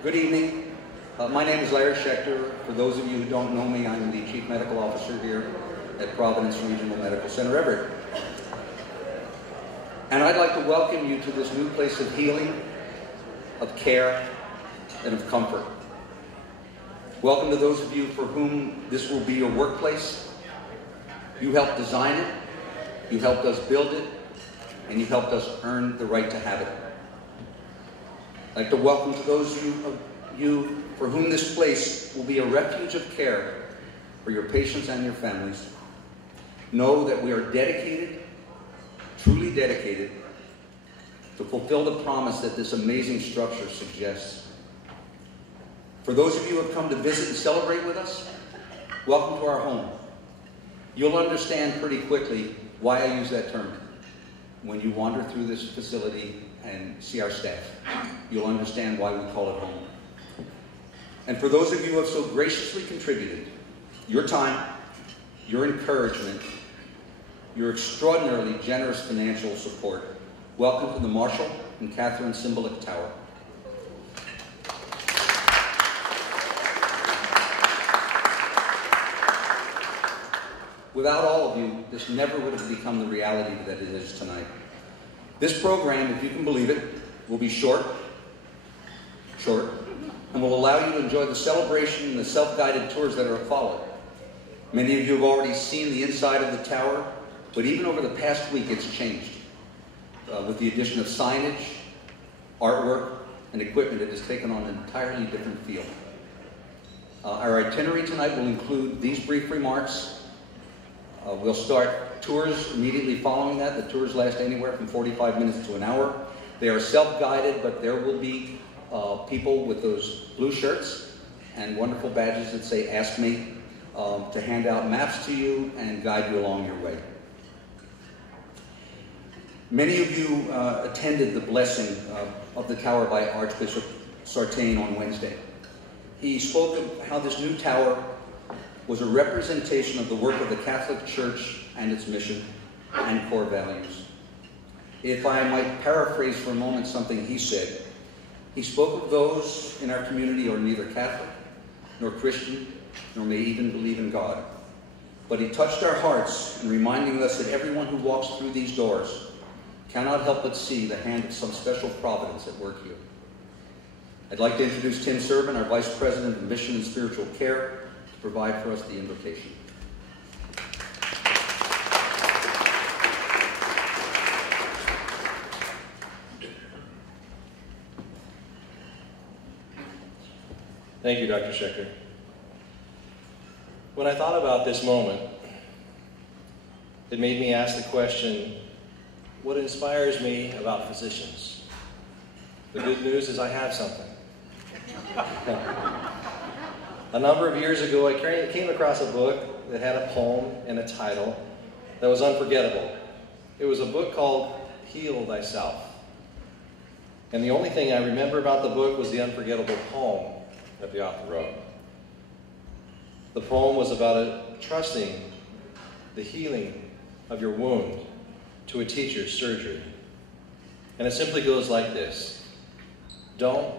Good evening. My name is Larry Schechter. For those of you who don't know me, I'm the Chief Medical Officer here at Providence Regional Medical Center, Everett. And I'd like to welcome you to this new place of healing, of care, and of comfort. Welcome to those of you for whom this will be your workplace. You helped design it, you helped us build it, and you helped us earn the right to have it. I'd like to welcome to those of you for whom this place will be a refuge of care for your patients and your families. Know that we are dedicated, truly dedicated, to fulfill the promise that this amazing structure suggests. For those of you who have come to visit and celebrate with us, welcome to our home. You'll understand pretty quickly why I use that term. When you wander through this facility and see our staff, you'll understand why we call it home. And for those of you who have so graciously contributed your time, your encouragement, your extraordinarily generous financial support, welcome to the Marshall and Katherine Cymbaluk Tower. Without all of you, this never would have become the reality that it is tonight. This program, if you can believe it, will be short, and will allow you to enjoy the celebration and the self-guided tours that are to follow. Many of you have already seen the inside of the tower, but even over the past week it's changed. With the addition of signage, artwork, and equipment, it has taken on an entirely different feel. Our itinerary tonight will include these brief remarks. We'll start tours immediately following that. The tours last anywhere from 45 minutes to an hour. They are self-guided, but there will be people with those blue shirts and wonderful badges that say "Ask Me" to hand out maps to you and guide you along your way. Many of you attended the blessing of the tower by Archbishop Sartain on Wednesday. He spoke of how this new tower was a representation of the work of the Catholic Church and its mission and core values. If I might paraphrase for a moment something he said, he spoke of those in our community who are neither Catholic nor Christian, nor may even believe in God. But he touched our hearts in reminding us that everyone who walks through these doors cannot help but see the hand of some special providence at work here. I'd like to introduce Tim Serban, our Vice President of Mission and Spiritual Care, to provide for us the invocation. Thank you, Dr. Schechter. When I thought about this moment, it made me ask the question, what inspires me about physicians? The good news is I have something. A number of years ago, I came across a book that had a poem and a title that was unforgettable. It was a book called Heal Thyself. And the only thing I remember about the book was the unforgettable poem that the author wrote. The poem was about trusting the healing of your wound to a teacher's surgery. And it simply goes like this: don't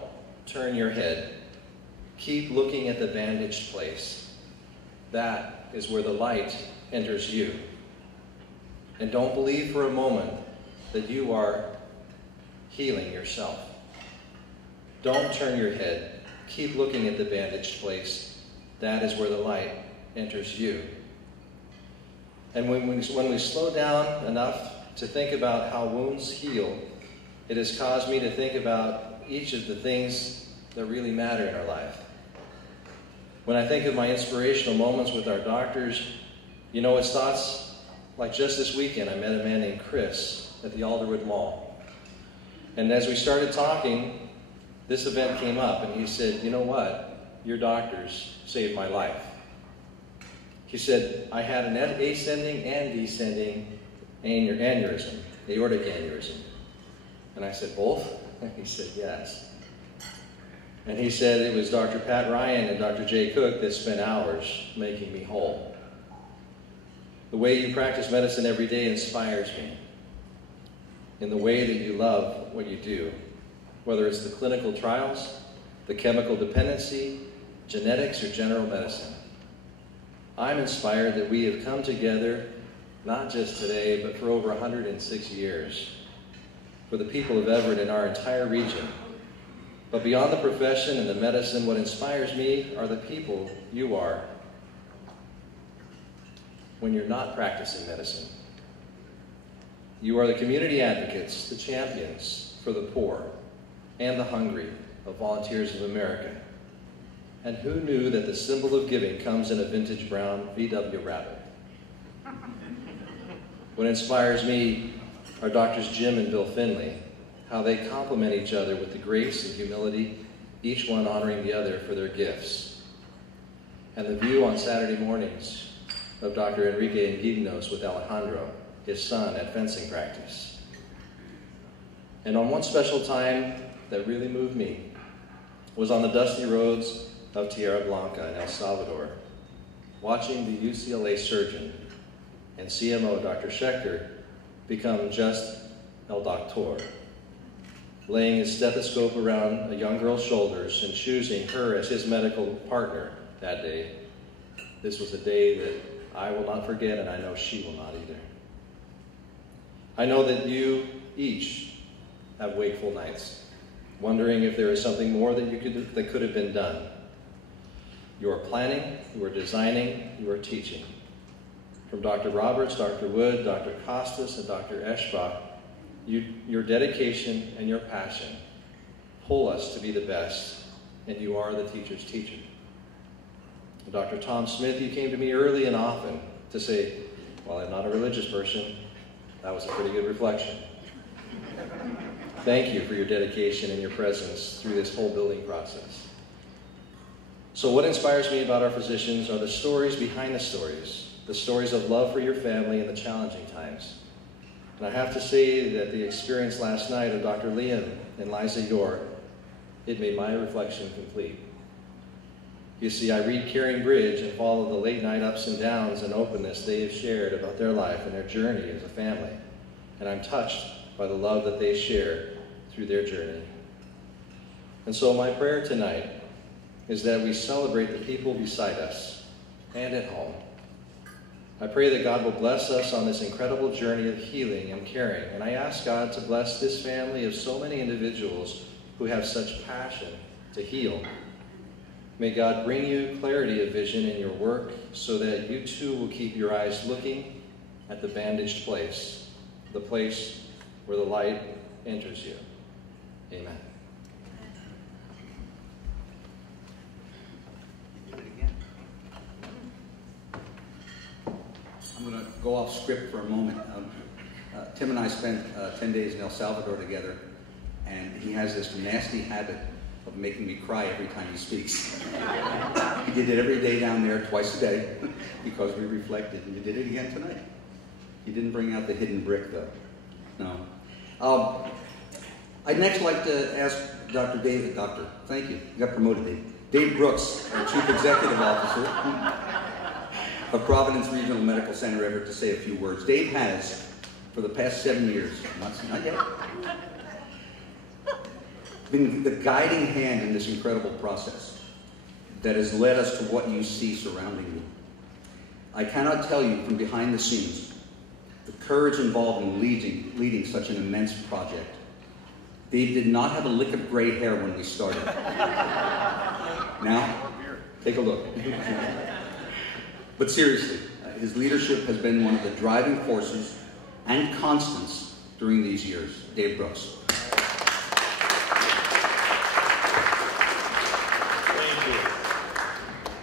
turn your head. Keep looking at the bandaged place. That is where the light enters you. And don't believe for a moment that you are healing yourself. Don't turn your head. Keep looking at the bandaged place. That is where the light enters you. And when we slow down enough to think about how wounds heal, it has caused me to think about each of the things that really matter in our life. When I think of my inspirational moments with our doctors, you know, it's thoughts like just this weekend I met a man named Chris at the Alderwood Mall. And as we started talking, this event came up and he said, you know what? Your doctors saved my life. He said, I had an ascending and descending aneurysm, aortic aneurysm. And I said, both? He said, yes. And he said it was Dr. Pat Ryan and Dr. Jay Cook that spent hours making me whole. The way you practice medicine every day inspires me. In the way that you love what you do, whether it's the clinical trials, the chemical dependency, genetics, or general medicine. I'm inspired that we have come together, not just today, but for over 106 years, for the people of Everett and our entire region. But beyond the profession and the medicine, what inspires me are the people you are when you're not practicing medicine. You are the community advocates, the champions for the poor and the hungry of Volunteers of America. And who knew that the symbol of giving comes in a vintage brown VW Rabbit? What inspires me are Doctors Jim and Bill Finley, how they complement each other with the grace and humility, each one honoring the other for their gifts. And the view on Saturday mornings of Dr. Enrique Ingignos with Alejandro, his son, at fencing practice. And on one special time that really moved me was on the dusty roads of Tierra Blanca in El Salvador, watching the UCLA surgeon and CMO, Dr. Schechter, become just El Doctor, laying his stethoscope around a young girl's shoulders and choosing her as his medical partner that day. This was a day that I will not forget, and I know she will not either. I know that you each have wakeful nights, wondering if there is something more that could have been done. You are planning, you are designing, you are teaching. From Dr. Roberts, Dr. Wood, Dr. Costas, and Dr. Eschbach, your dedication and your passion pull us to be the best, and you are the teacher's teacher. Dr. Tom Smith, you came to me early and often to say, while I'm not a religious person, that was a pretty good reflection. Thank you for your dedication and your presence through this whole building process. So what inspires me about our physicians are the stories behind the stories of love for your family in the challenging times. And I have to say that the experience last night of Dr. Liam and Liza York, it made my reflection complete. You see, I read Caring Bridge and follow the late night ups and downs and openness they have shared about their life and their journey as a family. And I'm touched by the love that they share through their journey. And so my prayer tonight is that we celebrate the people beside us and at home. I pray that God will bless us on this incredible journey of healing and caring. And I ask God to bless this family of so many individuals who have such passion to heal. May God bring you clarity of vision in your work so that you too will keep your eyes looking at the bandaged place, the place where the light enters you. Amen. I'm going to go off script for a moment. Tim and I spent 10 days in El Salvador together, and he has this nasty habit of making me cry every time he speaks. He did it every day down there, twice a day, because we reflected, and he did it again tonight. He didn't bring out the hidden brick, though. No. I'd next like to ask thank you, you got promoted, Dave. Dave Brooks, our Chief Executive Officer of Providence Regional Medical Center, Everett, to say a few words. Dave has, for the past 7 years, not yet, been the guiding hand in this incredible process that has led us to what you see surrounding you. I cannot tell you from behind the scenes the courage involved in leading such an immense project. Dave did not have a lick of gray hair when we started. Now, take a look. But seriously, his leadership has been one of the driving forces and constants during these years. Dave Brooks.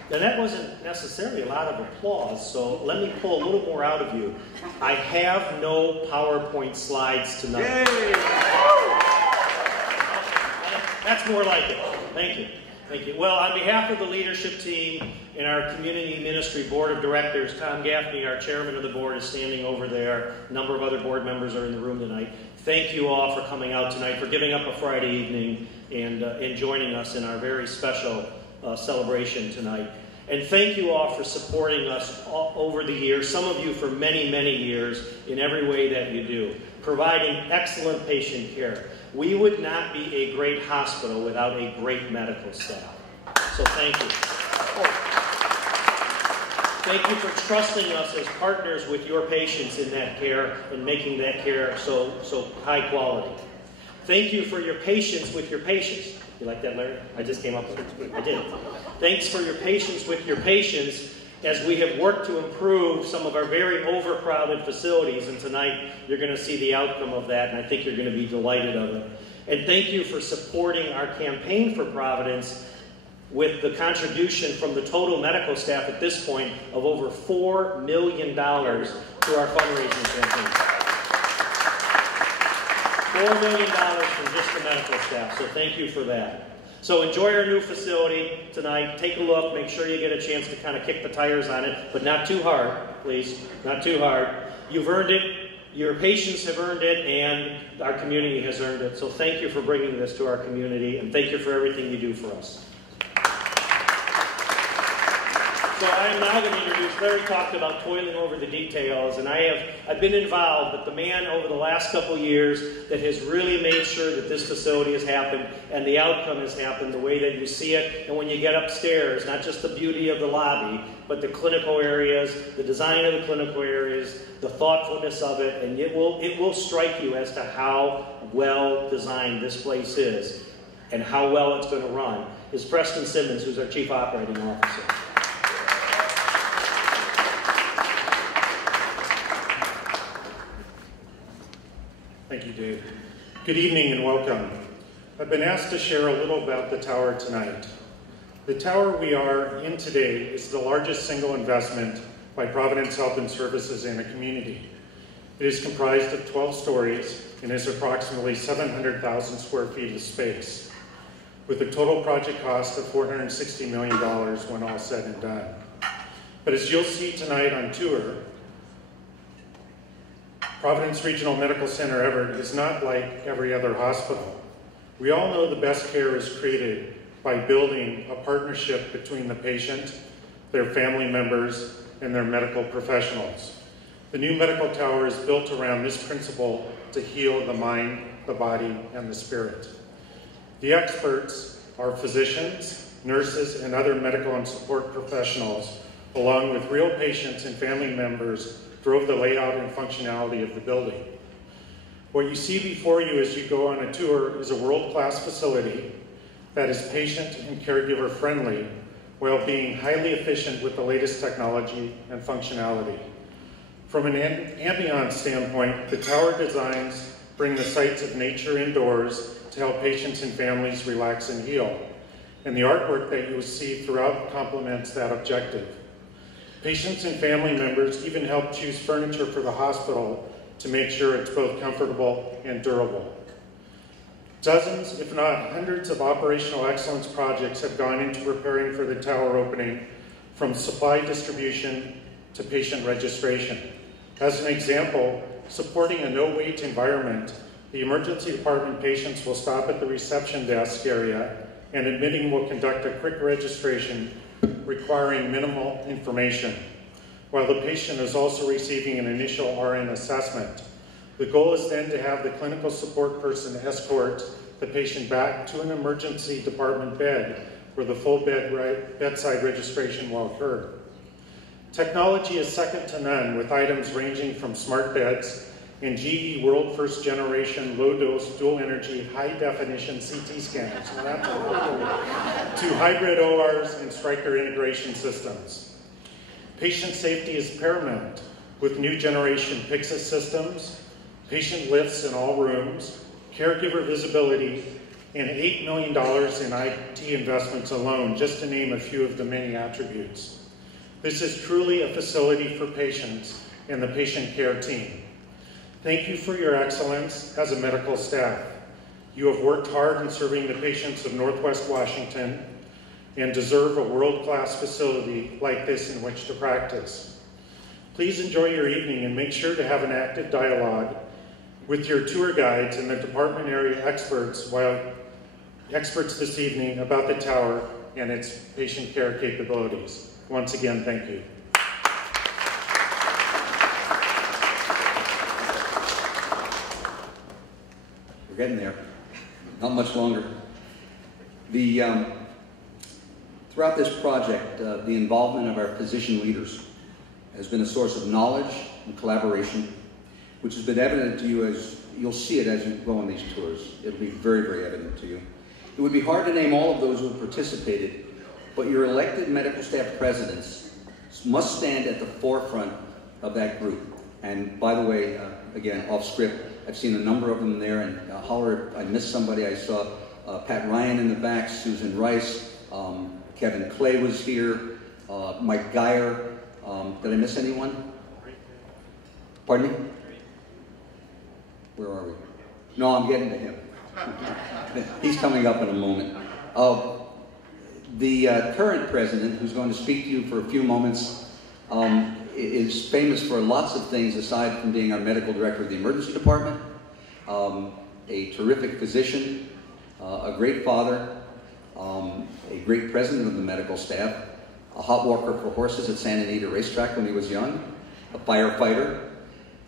Now that wasn't necessarily a lot of applause, so let me pull a little more out of you. I have no PowerPoint slides tonight. Yay! That's more like it. Thank you. Thank you. Well, on behalf of the leadership team and our Community Ministry Board of Directors, Tom Gaffney, our chairman of the board, is standing over there. A number of other board members are in the room tonight. Thank you all for coming out tonight, for giving up a Friday evening and joining us in our very special celebration tonight. And thank you all for supporting us all over the years, some of you for many, many years, in every way that you do. providing excellent patient care. We would not be a great hospital without a great medical staff. So thank you. Thank you for trusting us as partners with your patients in that care and making that care so high quality. Thank you for your patience with your patients. You like that, Larry? I just came up with it. I did. Thanks for your patience with your patients as we have worked to improve some of our very overcrowded facilities. And tonight, you're going to see the outcome of that, and I think you're going to be delighted of it. And thank you for supporting our campaign for Providence with the contribution from the total medical staff at this point of over $4 million to our fundraising campaign. $4 million from just the medical staff, so thank you for that. So enjoy our new facility tonight. Take a look. Make sure you get a chance to kind of kick the tires on it, but not too hard, please. Not too hard. You've earned it. Your patients have earned it, and our community has earned it. So thank you for bringing this to our community, and thank you for everything you do for us. So I am now going to introduce, Larry talked about toiling over the details, and I've been involved, but the man over the last couple of years that has really made sure that this facility has happened and the outcome has happened the way that you see it. And when you get upstairs, not just the beauty of the lobby, but the clinical areas, the design of the clinical areas, the thoughtfulness of it, and it will strike you as to how well designed this place is and how well it's going to run, is Preston Simmons, who's our Chief Operating Officer. Thank you, Dave. Good evening and welcome. I've been asked to share a little about the tower tonight. The tower we are in today is the largest single investment by Providence Health Services in a community. It is comprised of 12 stories and is approximately 700,000 square feet of space, with a total project cost of $460 million when all said and done. But as you'll see tonight on tour, Providence Regional Medical Center Everett is not like every other hospital. We all know the best care is created by building a partnership between the patient, their family members, and their medical professionals. The new medical tower is built around this principle to heal the mind, the body, and the spirit. The experts are physicians, nurses, and other medical and support professionals, along with real patients and family members, drove the layout and functionality of the building. What you see before you as you go on a tour is a world-class facility that is patient and caregiver friendly while being highly efficient with the latest technology and functionality. From an ambiance standpoint, the tower designs bring the sights of nature indoors to help patients and families relax and heal. And the artwork that you will see throughout complements that objective. Patients and family members even help choose furniture for the hospital to make sure it's both comfortable and durable. Dozens, if not hundreds, of operational excellence projects have gone into preparing for the tower opening, from supply distribution to patient registration. As an example, supporting a no-wait environment, the emergency department patients will stop at the reception desk area, and admitting will conduct a quick registration requiring minimal information, while the patient is also receiving an initial RN assessment. The goal is then to have the clinical support person escort the patient back to an emergency department bed where the full bedside registration will occur. Technology is second to none, with items ranging from smart beds and GE world first generation low-dose dual-energy high-definition CT scanners to hybrid ORs and Stryker integration systems. Patient safety is paramount, with new generation Pyxis systems, patient lifts in all rooms, caregiver visibility, and $8 million in IT investments alone, just to name a few of the many attributes. This is truly a facility for patients and the patient care team. Thank you for your excellence as a medical staff. You have worked hard in serving the patients of Northwest Washington and deserve a world-class facility like this in which to practice. Please enjoy your evening and make sure to have an active dialogue with your tour guides and the department area experts this evening about the tower and its patient care capabilities. Once again, thank you. We're getting there. Not much longer. Throughout this project, the involvement of our physician leaders has been a source of knowledge and collaboration, which has been evident to you as you'll see it as you go on these tours. It'll be very, very evident to you. It would be hard to name all of those who have participated, but your elected medical staff presidents must stand at the forefront of that group. And by the way, again, off script, I've seen a number of them there, and holler, I missed somebody. I saw Pat Ryan in the back, Susan Rice, Kevin Clay was here, Mike Geyer. Did I miss anyone? Pardon me? Where are we? No, I'm getting to him. He's coming up in a moment. The current president, who's going to speak to you for a few moments, is famous for lots of things aside from being our medical director of the emergency department, a terrific physician, a great father, a great president of the medical staff, a hot walker for horses at Santa Anita Racetrack when he was young, a firefighter,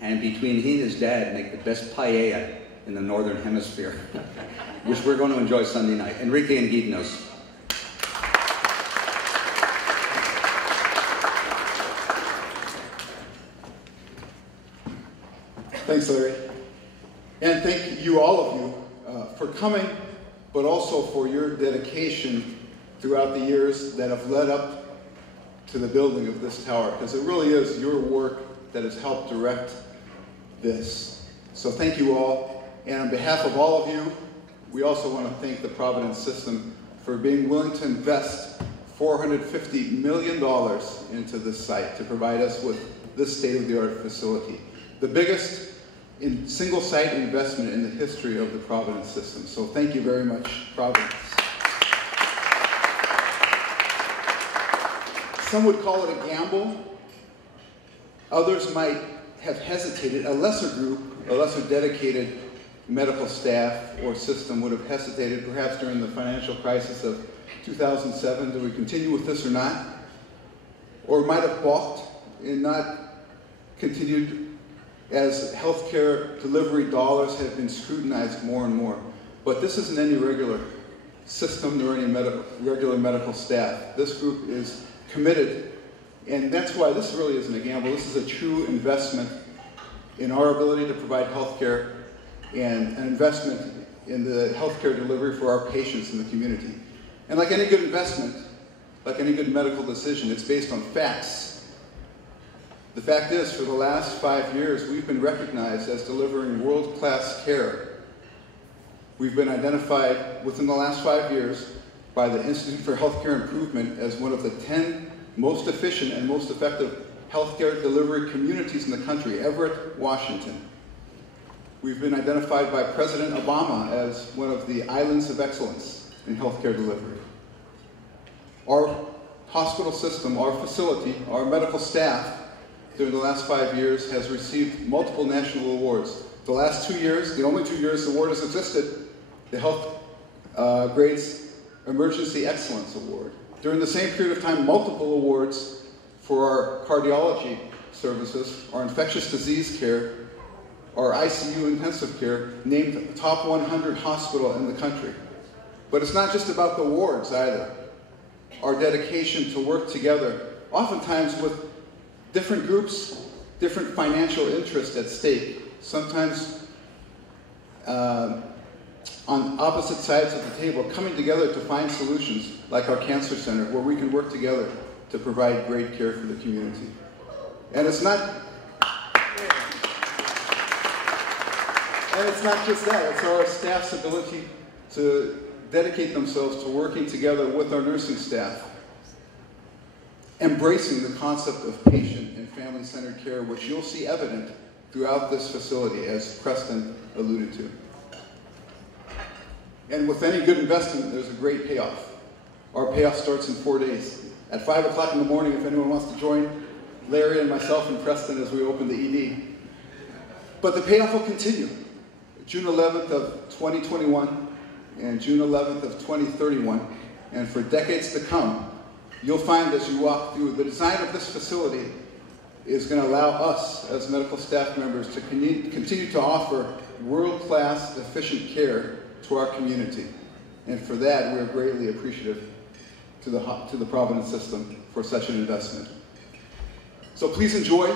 and between he and his dad make the best paella in the Northern Hemisphere, which we're going to enjoy Sunday night. Enrique Anguinos. Thanks, Larry. And thank you, all of you, for coming, but also for your dedication throughout the years that have led up to the building of this tower, because it really is your work that has helped direct this. So thank you all. And on behalf of all of you, we also want to thank the Providence system for being willing to invest $450 million into this site to provide us with this state-of-the-art facility. The biggest single-site investment in the history of the Providence system. So thank you very much, Providence. Some would call it a gamble. Others might have hesitated. A lesser group, a lesser dedicated medical staff or system would have hesitated perhaps during the financial crisis of 2007. Do we continue with this or not? Or might have balked and not continued as healthcare delivery dollars have been scrutinized more and more. But this isn't any regular system nor any regular medical staff. This group is committed, and that's why this really isn't a gamble. This is a true investment in our ability to provide healthcare and an investment in the healthcare delivery for our patients in the community. And like any good investment, like any good medical decision, it's based on facts. The fact is, for the last 5 years, we've been recognized as delivering world-class care. We've been identified within the last 5 years by the Institute for Healthcare Improvement as one of the 10 most efficient and most effective healthcare delivery communities in the country, Everett, Washington. We've been identified by President Obama as one of the islands of excellence in healthcare delivery. Our hospital system, our facility, our medical staff, during the last 5 years has received multiple national awards. The last 2 years, the only 2 years the award has existed, the Health Grades Emergency Excellence Award. During the same period of time, multiple awards for our cardiology services, our infectious disease care, our ICU intensive care, named the top 100 hospital in the country. But it's not just about the awards either. Our dedication to work together, oftentimes with different groups, different financial interests at stake, sometimes on opposite sides of the table, coming together to find solutions, like our cancer center, where we can work together to provide great care for the community. And it's not just that, it's our staff's ability to dedicate themselves to working together with our nursing staff, embracing the concept of patient and family-centered care, which you'll see evident throughout this facility, as Preston alluded to. And with any good investment, there's a great payoff. Our payoff starts in 4 days. At 5 o'clock in the morning, if anyone wants to join Larry and myself and Preston as we open the ED. But the payoff will continue. June 11th of 2021 and June 11th of 2031, and for decades to come, you'll find as you walk through, the design of this facility is going to allow us as medical staff members to continue to offer world-class, efficient care to our community. And for that, we are greatly appreciative to the Providence system for such an investment. So please enjoy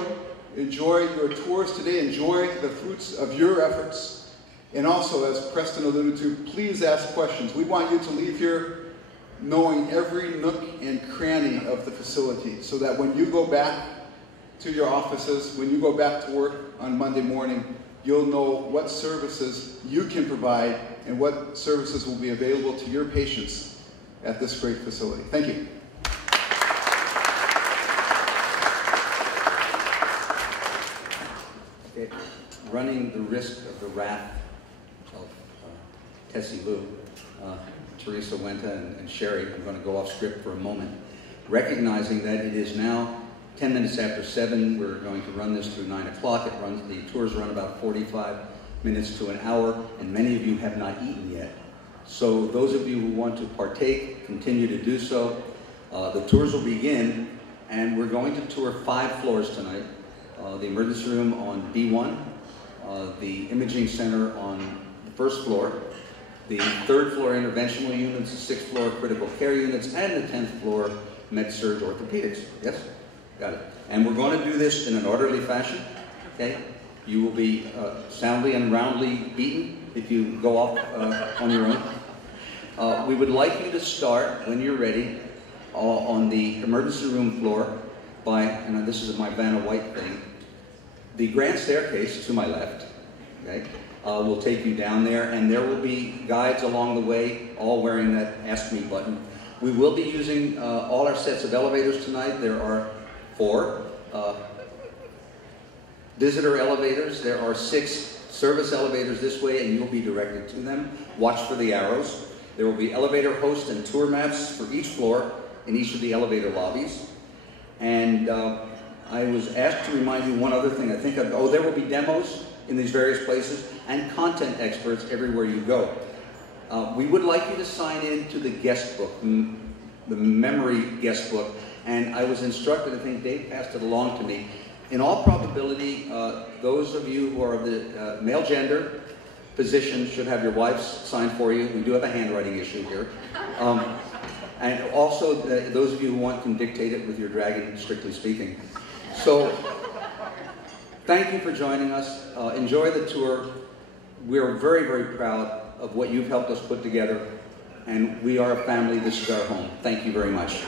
your tours today, enjoy the fruits of your efforts, and also, as Preston alluded to, please ask questions. We want you to leave here knowing every nook and cranny of the facility, so that when you go back to your offices, when you go back to work on Monday morning, you'll know what services you can provide and what services will be available to your patients at this great facility. Thank you. Okay. Running the risk of the wrath of Tessie Lou, Teresa Wenta and Sherry, I'm going to go off script for a moment. Recognizing that it is now 10 minutes after 7, we're going to run this through 9 o'clock. The tours run about 45 minutes to an hour, and many of you have not eaten yet. So those of you who want to partake, continue to do so. The tours will begin, and we're going to tour 5 floors tonight. The emergency room on B1, the imaging center on the 1st floor, the 3rd floor interventional units, the 6th floor critical care units, and the 10th floor med-surg orthopedics. Yes? Got it. And we're going to do this in an orderly fashion. Okay? You will be soundly and roundly beaten if you go off on your own. We would like you to start, when you're ready, on the emergency room floor by, and this is my Vanna White thing, the grand staircase to my left. Okay? Will take you down there, and there will be guides along the way, all wearing that Ask Me button. We will be using all our sets of elevators tonight. There are 4 visitor elevators. There are 6 service elevators this way, and you'll be directed to them. Watch for the arrows. There will be elevator host and tour maps for each floor in each of the elevator lobbies. And I was asked to remind you one other thing. There will be demos in these various places, and content experts everywhere you go. We would like you to sign in to the guest book, the memory guest book, and I was instructed, I think Dave passed it along to me. In all probability, those of you who are of the male gender position should have your wives sign for you. We do have a handwriting issue here. And also, those of you who want can dictate it with your dragon, strictly speaking. So, thank you for joining us. Enjoy the tour. We are very, very proud of what you've helped us put together, and we are a family. This is our home. Thank you very much.